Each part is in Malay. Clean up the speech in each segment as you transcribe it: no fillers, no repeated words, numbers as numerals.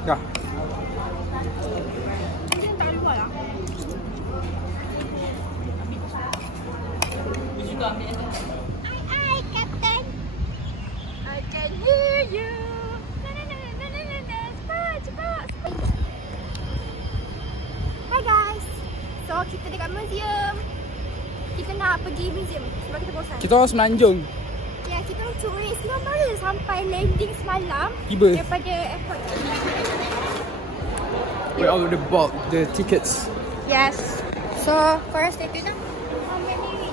Dah. Hi, Captain. I can hear you. Cepat. Hi guys. So kita dekat museum. Kita nak pergi museum sebab kita bosan. Kita orang semenanjung. Ya, kita nak curi semalam baru sampai landing semalam. Tiba. Daripada airport. We already bought the tickets. Yes. So, korang stay tuned. How many minutes?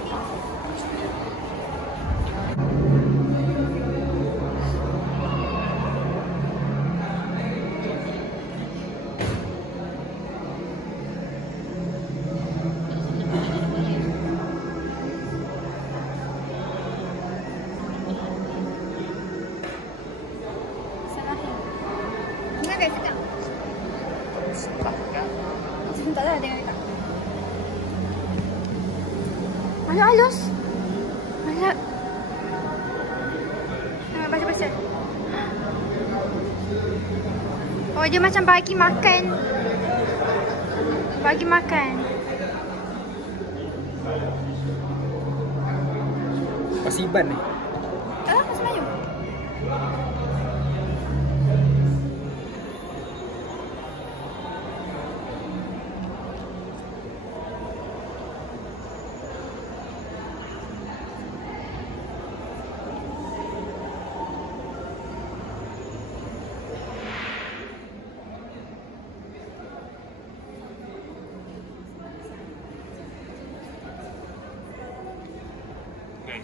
Tak lah dengar tak. Mana halus? Mana? Baca-baca. Oh, dia macam bagi makan. Bagi makan. Pasir Iban ni. Tak lah, Pasir Melayu.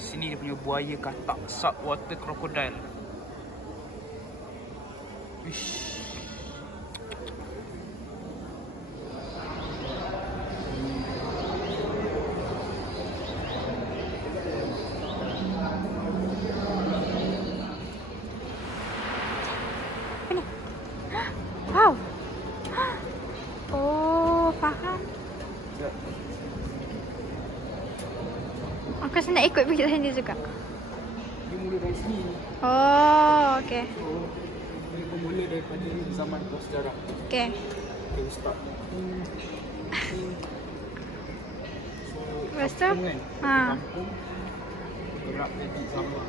Sini dia punya buaya katak saltwater crocodile. Ish. Wow. Oh, faham. Aku rasa nak ikut pergi sana juga. Dia mula dari sini. Oh, okey. So, dia bermula daripada zaman prasejarah. Okey. Okay, start. Lepas tu? Kan? Ha. Kampung. Gerak jadi sama.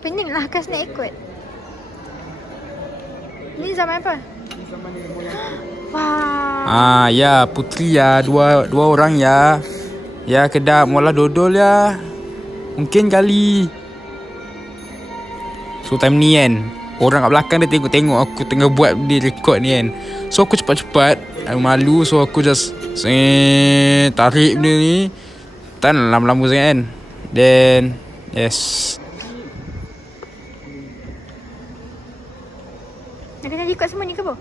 Pening lah Kas nak ikut. Ni zaman apa? Ini zaman dia moyang. Wah. Ya Putri ya, dua orang ya. Ya kedap mula dodol ya. Mungkin kali. So time ni kan, orang kat belakang dia tengok aku tengah buat dia record ni kan. So aku cepat-cepat, aku malu, so aku just tarik benda ni. Tak nak lama-lama sangat kan. Then yes. Nak kena record semua ni ke apa?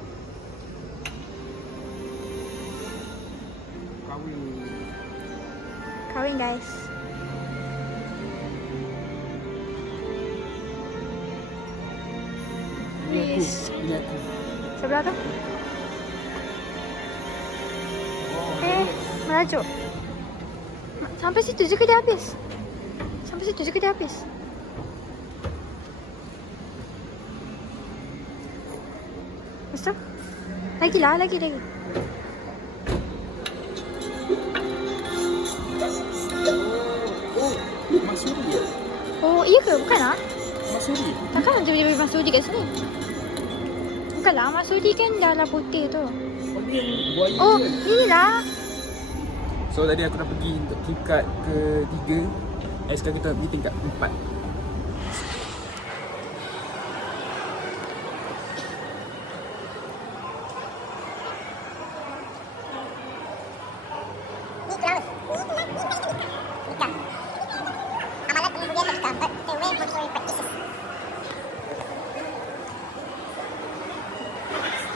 Kahwin guys. Yes. Sebelah tu. Merajuk. Sampai situ je ke dia habis? Sampai situ je ke dia habis? Lepas tu? Lagi. Masuri ya? Oh, iya ke? Bukan lah. Masuri? Takkan tiba-tiba Masudi kat sini? Bukanlah, Masudi kan dalam putih tu. Oh, inilah. So tadi aku dah pergi untuk tingkat ke-3. Sekarang kita pergi tingkat 4.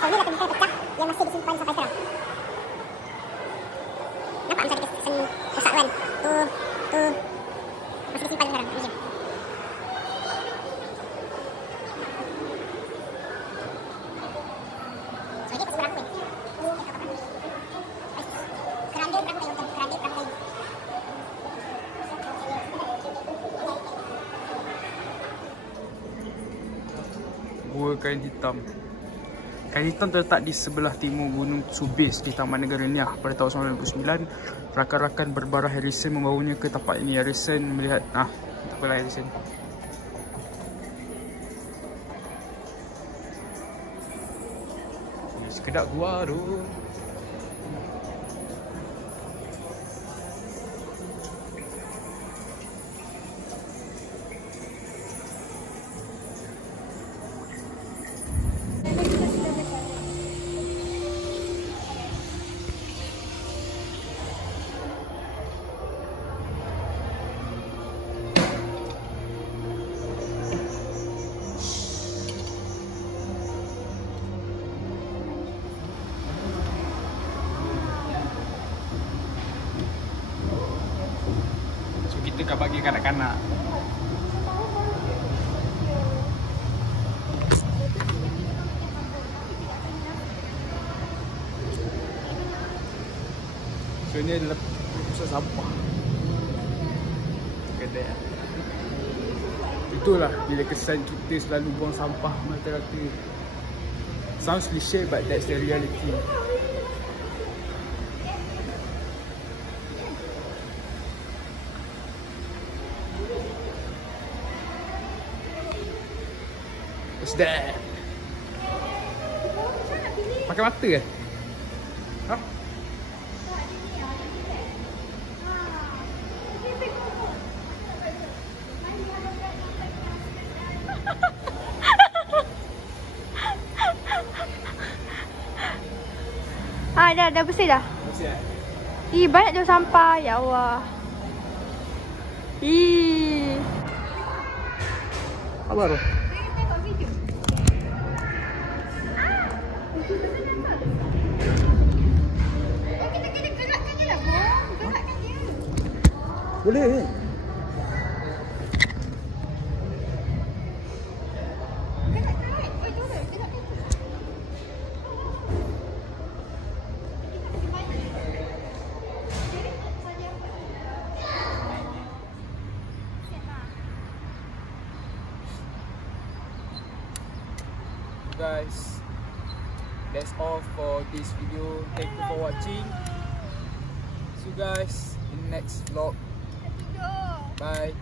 Ini dah pecah yang masih disimpan sampai sekarang. Nampak macam ada kesan rosak kan? Tu masih disimpan sekarang. Gua Kain Hitam. Kain Hitam terletak di sebelah timur Gunung Subis di Taman Negara Niah pada tahun 1999. Rakan-rakan berbarah Harrison membawanya ke tempat ini. Harrison melihat tak apalah Harrison. Sekedar gua tu. Kita bagi kanak-kanak. So ini adalah pusat sampah. Kedai. Itulah bila kesan kita selalu buang sampah mata-mata. Sounds cliche but that's the reality. What's that? Pakai mata ke? Ha? Dah bersih dah? Bersih dah. Banyak tu sampah. Ya Allah. Apa tu? Boleh ke? Guys, that's all for this video. Thank you for watching. See you guys in the next vlog. Bye.